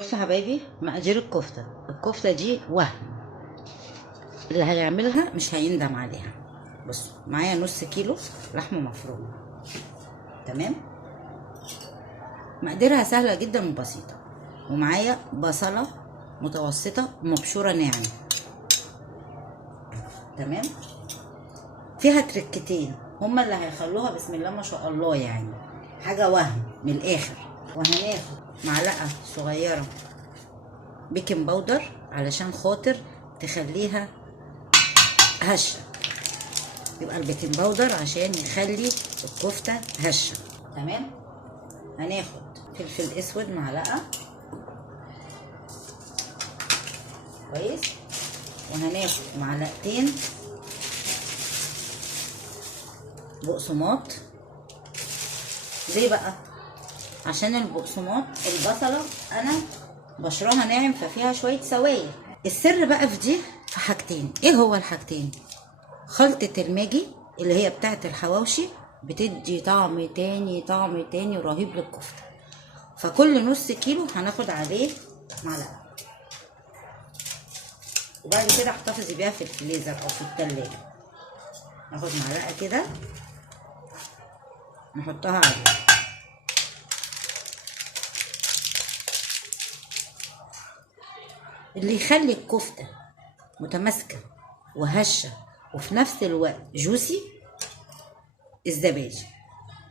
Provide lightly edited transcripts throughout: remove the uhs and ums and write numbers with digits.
بصوا يا حبايبي، مقادير الكفتة دي وهم. اللي هيعملها مش هيندم عليها. بصوا معايا نص كيلو لحمة مفرومة. تمام. مقاديرها سهلة جدا وبسيطة. ومعايا بصلة متوسطة مبشورة ناعم. تمام. فيها تركتين هما اللي هيخلوها بسم الله ما شاء الله، يعني حاجة وهم من الآخر. وهناخد معلقة صغيرة بيكنج باودر علشان خاطر تخليها هشة. يبقى البيكنج باودر عشان يخلي الكفتة هشة. تمام. هناخد فلفل اسود معلقة كويس. وهناخد معلقتين بقسماط. ليه بقى؟ عشان البقسماط البصلة انا بشرها ناعم ففيها شوية سوائل. السر بقى في دي في حاجتين. ايه هو الحاجتين؟ خلطة الماجي اللي هي بتاعت الحواوشي بتدي طعم تاني رهيب للكفتة. فكل نص كيلو هناخد عليه معلقة. وبعد كده احتفظي بيها في الفريزر او في التلاجة. ناخد معلقة كده نحطها عليه. اللي يخلي الكفتة متماسكة وهشة وفي نفس الوقت جوسي الزبادي.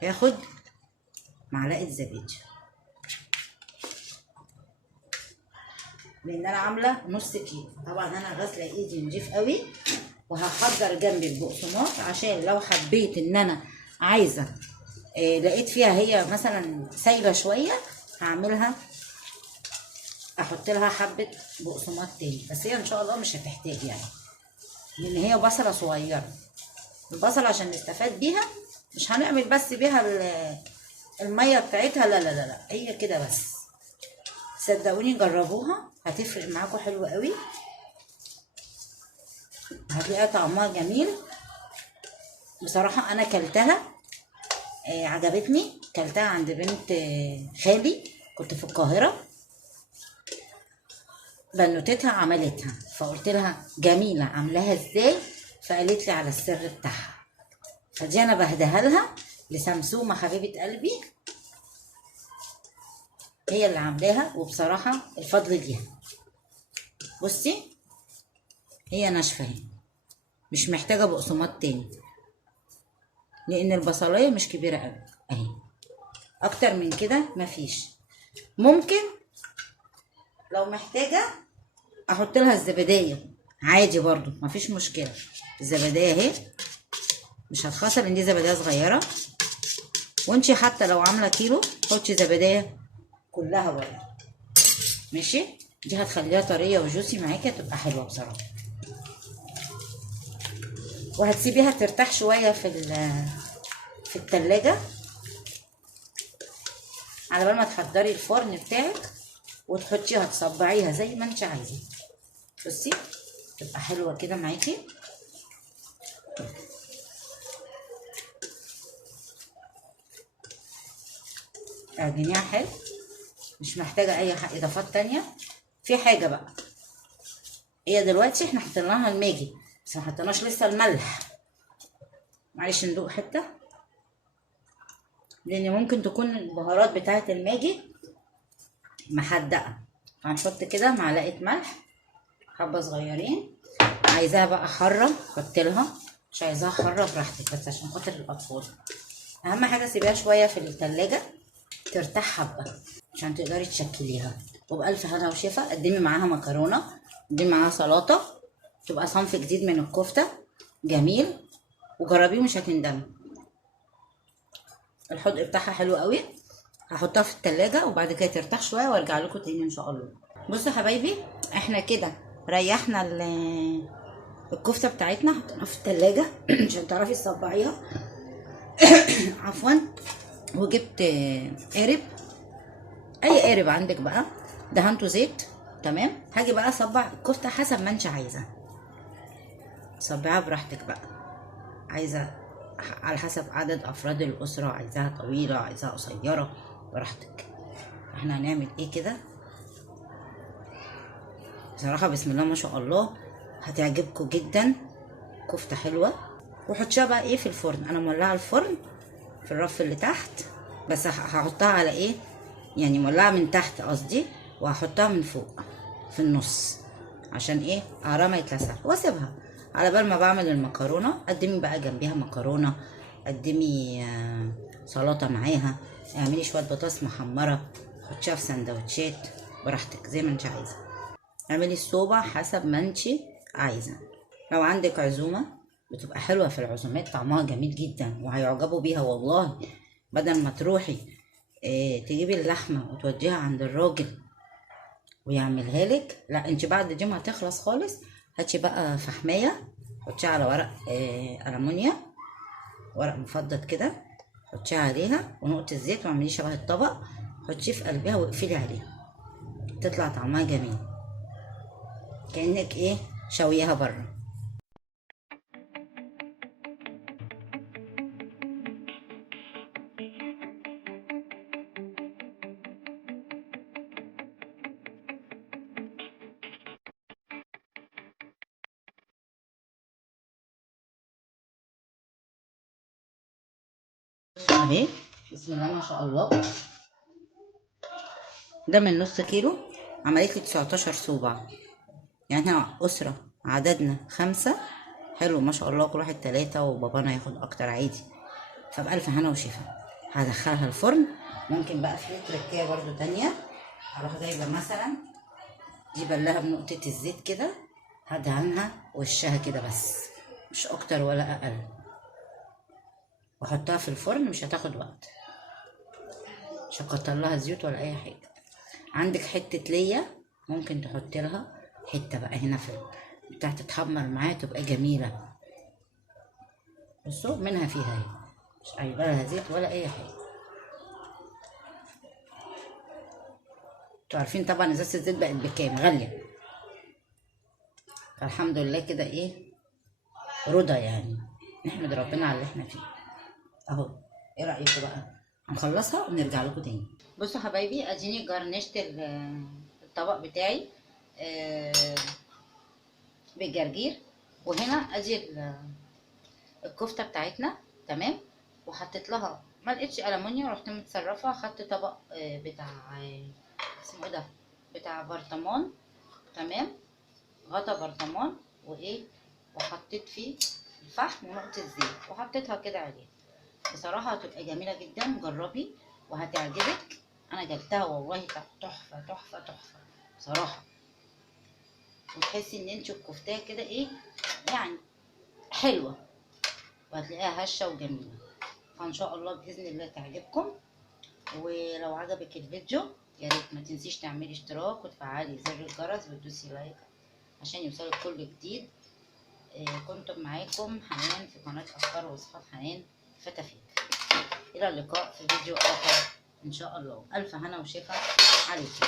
هاخد معلقة زبادي لان انا عامله نص كيلو. طبعا انا غاسله ايدي نضيف قوي. وهحضر جنبي البقسماط عشان لو حبيت ان انا عايزه لقيت فيها هي مثلا سايله شويه هعملها احط لها حبه بقسماط تاني. بس هي ان شاء الله مش هتحتاج يعني، لان هي بصله صغيره. البصله عشان نستفاد بيها مش هنعمل بس بيها الميه بتاعتها. لا لا لا لا، هي كده بس. صدقوني جربوها هتفرق معاكم حلو قوي. هتلاقيها طعمها جميل. بصراحة أنا كلتها عجبتني. كلتها عند بنت خالي، كنت في القاهرة. بنوتتها عملتها فقلت لها جميلة، عاملاها ازاي؟ فقالت لي على السر بتاعها. فدي أنا بهديها لها لسمسومة حبيبة قلبي، هي اللي عاملاها. وبصراحة الفضل ليها. بصي هي ناشفة اهي، مش محتاجة بقسماط تاني لأن البصلاية مش كبيرة قوي اهي. أكتر من كده مفيش. ممكن لو محتاجة احط لها الزبدية عادي برضو مفيش مشكلة. الزبدية اهي مش هتخسر لان دي زبدية صغيرة. وانتي حتى لو عاملة كيلو حطي زبدية كلها برضو ماشي. دي هتخليها طرية وجوسي معاكي، هتبقى حلوة بصراحة. وهتسيبيها ترتاح شوية في التلاجة على بال ما تحضري الفرن بتاعك وتحطيها تصبعيها زي ما انت عايزة. بصي تبقى حلوة كده معاكي. اعجنيها حلو، مش محتاجة اي اضافات تانية. في حاجة بقى، هي دلوقتي احنا حطينا لها الماجي بس ما حطيناش لسه الملح. معلش ندوق حتة لان ممكن تكون البهارات بتاعة الماجي محدقة. هنحط كده معلقة ملح، حبة صغيرين. عايزاها بقى حرة حط لها، مش عايزاها حرة براحتك بس عشان خاطر الاطفال. اهم حاجة سيبيها شوية في التلاجة ترتاح حبة عشان تقدري تشكليها. وبألف هنا وشفا. قدمي معاها مكرونة، قدمي معاها سلطة، تبقى صنف جديد من الكفتة جميل. وجربيه مش هتندمي. الحدق بتاعها حلو قوي. هحطها في التلاجة وبعد كده ترتاح شوية وارجع لكم تاني ان شاء الله. بصوا يا حبايبي، احنا كده ريحنا الكفتة بتاعتنا، حطيناها في التلاجة عشان تعرفي تصبعيها. عفوا. وجبت قارب، اي قارب عندك بقى، دهنته زيت. تمام. هاجي بقى اصبع الكفته حسب ما انت عايزه. صبعها براحتك بقى، عايزه على حسب عدد افراد الاسره، عايزاها طويله عايزاها قصيره براحتك. احنا هنعمل ايه كده؟ بصراحة بسم الله ما شاء الله هتعجبكم جدا. كفتة حلوة. وحطيها بقى ايه في الفرن. انا مولعة الفرن في الرف اللي تحت، بس هحطها على ايه يعني، مولعة من تحت قصدي، وهحطها من فوق في النص عشان ايه قعرها ما يتلسع، واسيبها على بال ما بعمل المكرونة. قدمي بقى جنبيها مكرونة، قدمي سلطة معاها، اعملي شوية بطاطس محمرة، حطيها في سندوتشات براحتك زي ما انت عايزة. اعملي الصوبة حسب ما انت عايزة. لو عندك عزومة بتبقى حلوة، في العزومات طعمها جميل جدا وهيعجبوا بيها والله. بدل ما تروحي تجيبي اللحمة وتوديها عند الراجل ويعملها لك، لا انت بعد دي ما هتخلص خالص هاتي بقى فحمية، حطيها على ورق ألمونيا، ورق مفضد كده، حطيها عليها ونقطة زيت واعمليه شبه الطبق، حطيه في قلبها واقفلي عليها، تطلع طعمها جميل كأنك ايه شويها بره. اهي بسم الله ما شاء الله، ده من نص كيلو عملت لي 19 صوبع. يعني احنا أسرة عددنا 5، حلو ما شاء الله، كل واحد 3 وبابانا ياخد أكتر عادي. فبألف هنا وشفا. هدخلها الفرن. ممكن بقى في تركية برضو تانية، هروح جايبة مثلا دي بلها بنقطة الزيت كده، هدهنها وشها كده بس، مش أكتر ولا أقل، واحطها في الفرن. مش هتاخد وقت، مش هكتر لها زيوت ولا أي حاجة. عندك حتة ليا ممكن تحطي لها حتة بقى هنا في بتاع تتحمر معاها تبقى جميلة. بصوا منها فيها اهي، مش قايله لها زيت ولا اي حاجه. انتوا عارفين طبعا ازازه الزيت بقت بكام، غاليه. فالحمد لله كده ايه رضا يعني، نحمد ربنا على اللي احنا فيه اهو. ايه رايكم بقى هنخلصها ونرجع لكم تاني. بصوا حبايبي اديني جرنشت الطبق بتاعي بالجرجير، وهنا ادي الكفته بتاعتنا تمام. وحطيت لها ما لقيتش ألمونيا، رحت متصرفه خدت طبق بتاع اسمه ايه ده، بتاع برطمان تمام، غطا برطمان وايه، وحطيت فيه الفحم ونقطة زيت وحطيتها كده عليه. بصراحة هتبقى جميلة جدا، جربي وهتعجبك. انا جبتها والله تحفة تحفة تحفة بصراحة. وتحسي ان انت الكفتاه كده ايه يعني حلوة، وهتلاقيها هشة وجميلة. فان شاء الله باذن الله تعجبكم. ولو عجبك الفيديو يا ريت ما تنسيش تعملي اشتراك وتفعلي زر الجرس وتدوسي لايك عشان يوصلك كل جديد. كنت معاكم حنان في قناة أفكار ووصفات حنان فتافيت. إلى اللقاء في فيديو آخر إن شاء الله. ألف هنا وشفا عليكم.